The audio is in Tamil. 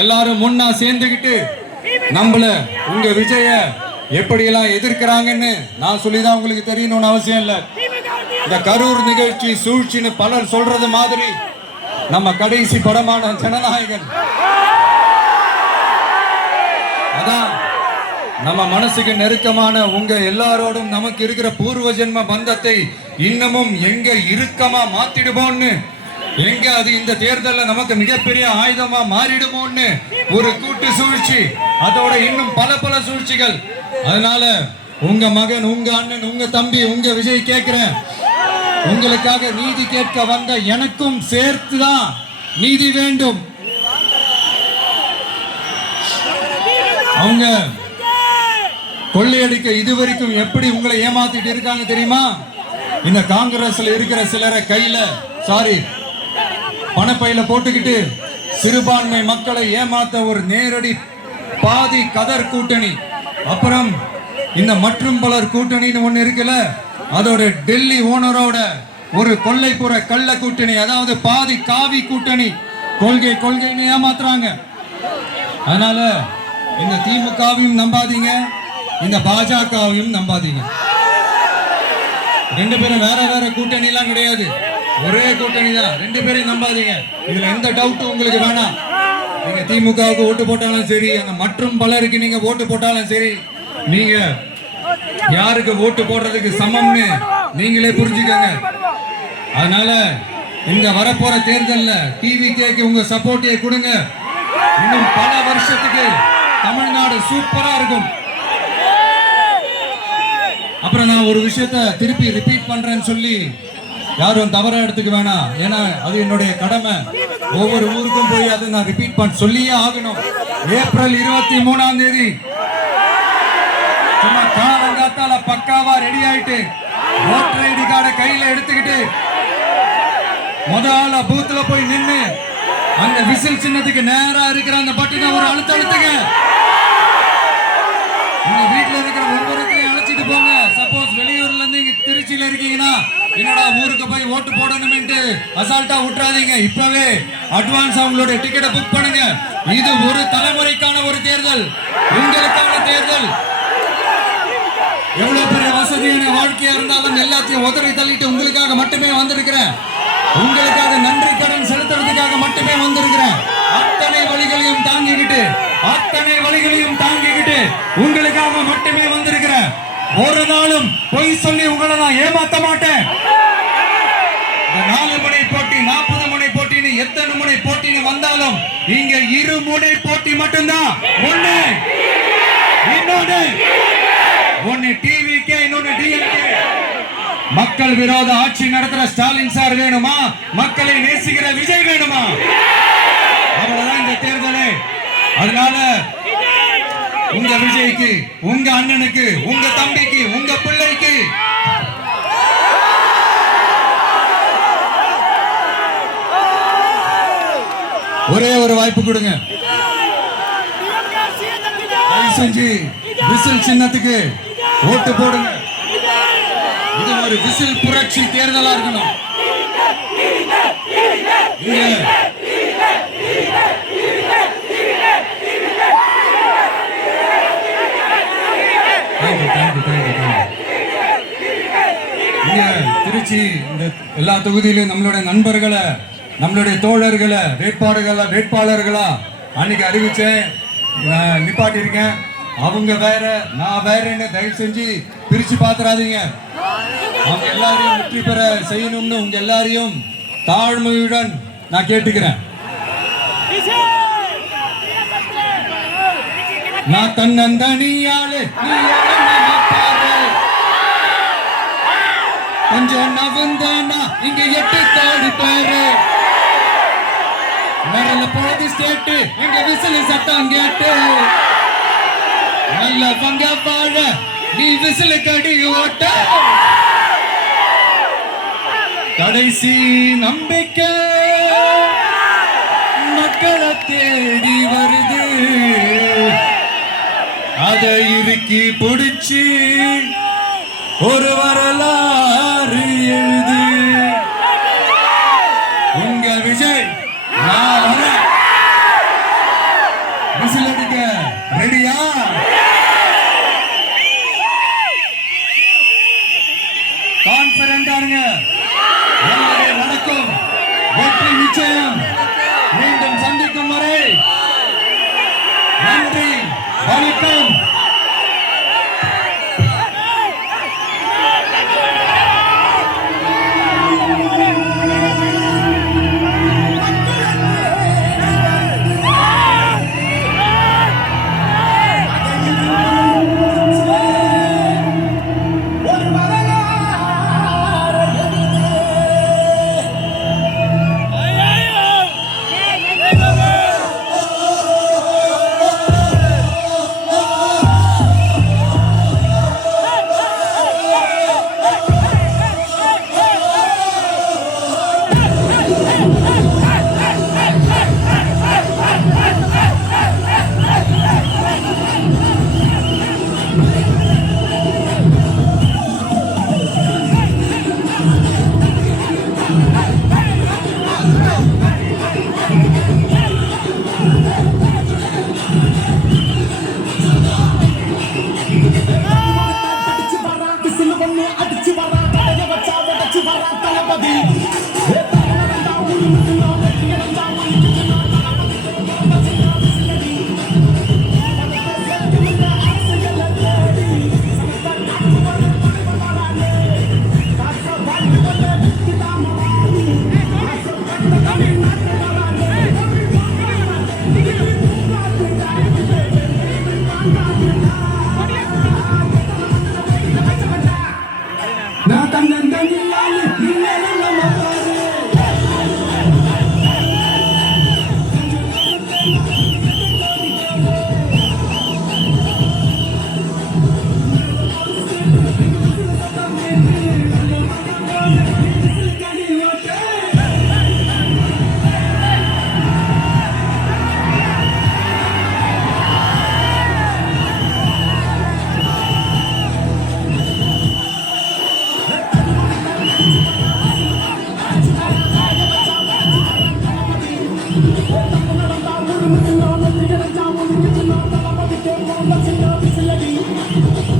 எல்லாரும் முன்னா சேர்ந்துகிட்டு நம்மள உங்க விஜய எப்படியெல்லாம் எதிர்க்கிறாங்கன்னு நான் சொல்லிதான் உங்களுக்கு தெரியணும்னு அவசியம் இல்ல. இந்த கரூர் நிகழ்ச்சி சூழ்ச்சின்னு பலர் சொல்றது மாதிரி நம்ம கடைசி படமான ஜனநாயகன் அதான் நம்ம மனசுக்கு நெருக்கமான உங்க எல்லாரோடும் நமக்கு இருக்கிற பூர்வ ஜென்ம பந்தத்தை இன்னமும் எங்க இறுக்கமா மாத்திடுவோம்னு, எங்க அது இந்த தேர்தலில் நமக்கு மிகப்பெரிய ஆயுதமா மாறிடுமோன்னு ஒரு கூட்டு சூழ்ச்சி, அதோட இன்னும் பல பல சூழ்ச்சிகள். அதனால உங்க மகன், உங்க அண்ணன், உங்க தம்பி, உங்க விஜய் கேட்கிறேன், உங்களுக்காக நீதி கேட்க வந்த எனக்கும் சேர்த்துதான் நீதி வேண்டும். அவங்க கொள்ளையடிக்க இதுவரைக்கும் எப்படி உங்களை ஏமாத்திட்டு இருக்காங்க தெரியுமா? இந்த காங்கிரஸ்ல இருக்கிற சிலரை கையில பணப்பையில போட்டுக்கிட்டு சிறுபான்மை மக்களை ஏமாத்த ஒரு நேரடி பாதி கதர் கூட்டணி, அப்புறம் இந்த மற்றும் பலர் கூட்டணின்னு ஒண்ணு இருக்குல்ல, அதோட டெல்லி ஓனரோட ஒரு கொள்ளைப்புற கள்ள கூட்டணி, அதாவது பாதி காவி கூட்டணி, கொள்கைன்னு ஏமாத்துறாங்க. அதனால இந்த திமுகவையும் நம்பாதீங்க, இந்த பாஜகவையும் நம்பாதீங்க. ரெண்டு பேரும் வேற வேற கூட்டணி எல்லாம் கிடையாது, ஒரே கூட்டணி தான். ரெண்டு பேரையும் நம்பாதீங்க, இதுல எந்த டவுட்டும் உங்களுக்கு வேணாம். நீங்க திமுகவுக்கு ஓட்டு போட்டாலும் சரி, அந்த மற்றும் பலருக்கு நீங்க ஓட்டு போட்டாலும் சரி, நீங்க யாருக்கு ஓட்டு போடுறதுக்கு சமம்னு நீங்களே புரிஞ்சுக்கங்க. அதனால இந்த வரப்போற தேர்தல்ல டிவிகேக்கு உங்க சப்போர்ட்டை கொடுங்க. இன்னும் பல வருஷத்துக்கு தமிழ்நாடு சூப்பரா இருக்கும். அப்புறம் நான் ஒரு விஷயத்த திருப்பி ரிப்பீட் பண்றேன்னு சொல்லி யாரும் தவறா எடுத்துக்க வேணாம், ஏன்னா அது என்னுடைய கடமை. ஒவ்வொரு ஊருக்கும் போய் அதை நான் ரிப்பீட் சொல்லியே ஆகணும். ஏப்ரல் 23ஆம் தேதி சும்மா காலங்காத்தால பக்காவா ரெடி ஆயிட்டு ஓட்டர் ஐடி கார்டை கையில எடுத்துக்கிட்டு முதல்ல பூத்துல போய் நின்னு அந்த விசில் சின்னத்துக்கு நேரா இருக்கிற அந்த பட்டனை ஒரு அழுத்துங்க. உங்க வீட்டுல இருக்கிற ஒவ்வொருத்தரையும் அழைச்சிட்டு போங்க. சப்போஸ் வெளியூர்ல இருந்து இங்க திருச்சியில இருக்கீங்கன்னா என்னடா ஊருக்கு போய் ஓட்டு போடணும்னு அசால்ட்டா விட்டுறாதீங்க. இப்பவே அட்வான்ஸ் அவங்களோட டிக்கெட்டை புக் பண்ணுங்க. இது ஒரு தலைமுறைக்கான ஒரு தேர்தல், உங்களுக்கான தேர்தல். எவ்வளவு பெரிய வசதியான வாழ்க்கையா இருந்தாலும் எல்லாத்தையும் உதறி தள்ளிட்டு உங்களுக்காக மட்டுமே வந்திருக்கிறேன். உங்களுக்காக நன்றி கடன் செலுத்துறதுக்காக மட்டுமே வந்திருக்கிறேன். அத்தனை வழிகளையும் தாங்கிக்கிட்டு உங்களுக்காக மட்டுமே வந்திருக்கிறேன். ஒரு நாளும் பொய் சொல்லி உங்களை நான் ஏமாத்த மாட்டேன். 4 முனை போட்டி, 40 முனை போட்டின்னு எத்தனை முனை போட்டின்னு வந்தாலும் இங்க 2 முனை போட்டி மட்டும்தான். ஒன்னு டிவிகே, இன்னொன்னு டிஎம்கே. மக்கள் விரோத ஆட்சி நடத்துற ஸ்டாலின் சார் வேணுமா, மக்களை நேசிக்கிற விஜய் வேணுமா? அவ்வளவுதான் இந்த தேர்தலே. அதனால உங்க விஜய்க்கு, உங்க அண்ணனுக்கு, உங்க தம்பிக்கு, உங்க பிள்ளைக்கு ஒரே ஒரு வாய்ப்பு கொடுங்க. செஞ்சு விசில் சின்னத்துக்கு ஓட்டு போடுங்க. இது ஒரு விசில் புரட்சி தேர்தலா இருக்கணும். திருச்சி இந்த எல்லா தொகுதியிலும் நம்மளுடைய நண்பர்களை, நம்மளுடைய தோழர்களை வேட்பாளர்களா அன்னைக்கு அறிவிச்சேன், நிப்பாட்டி இருக்கேன். அவங்க வேற, நான் வேறன்னு தயவு செஞ்சு பிரிச்சு பாத்துறாதீங்க. அவங்க எல்லாரையும் வெற்றி பெற செய்யணும்னு உங்க எல்லாரையும் தாழ்மையுடன் நான் கேட்டுக்கிறேன். நான் தன்னந்தனியாளு, கொஞ்சம் நவந்தேனா இங்க 8 காடு பேரு நேரில் போது ஸ்டேட்டு எங்க விசில் சத்தம் கேட்டு நல்ல பங்க வாழ நீ விசில் கடி ஓட்ட கடைசி நம்பிக்கை மக்களை தேடி வருது. அதை இறுக்கி பிடிச்சி ஒரு வரலாறு எழுது. உங்க விஜய் நான் தன்னன் தனியாளு நீங்களும் நம்ம பாரு I'm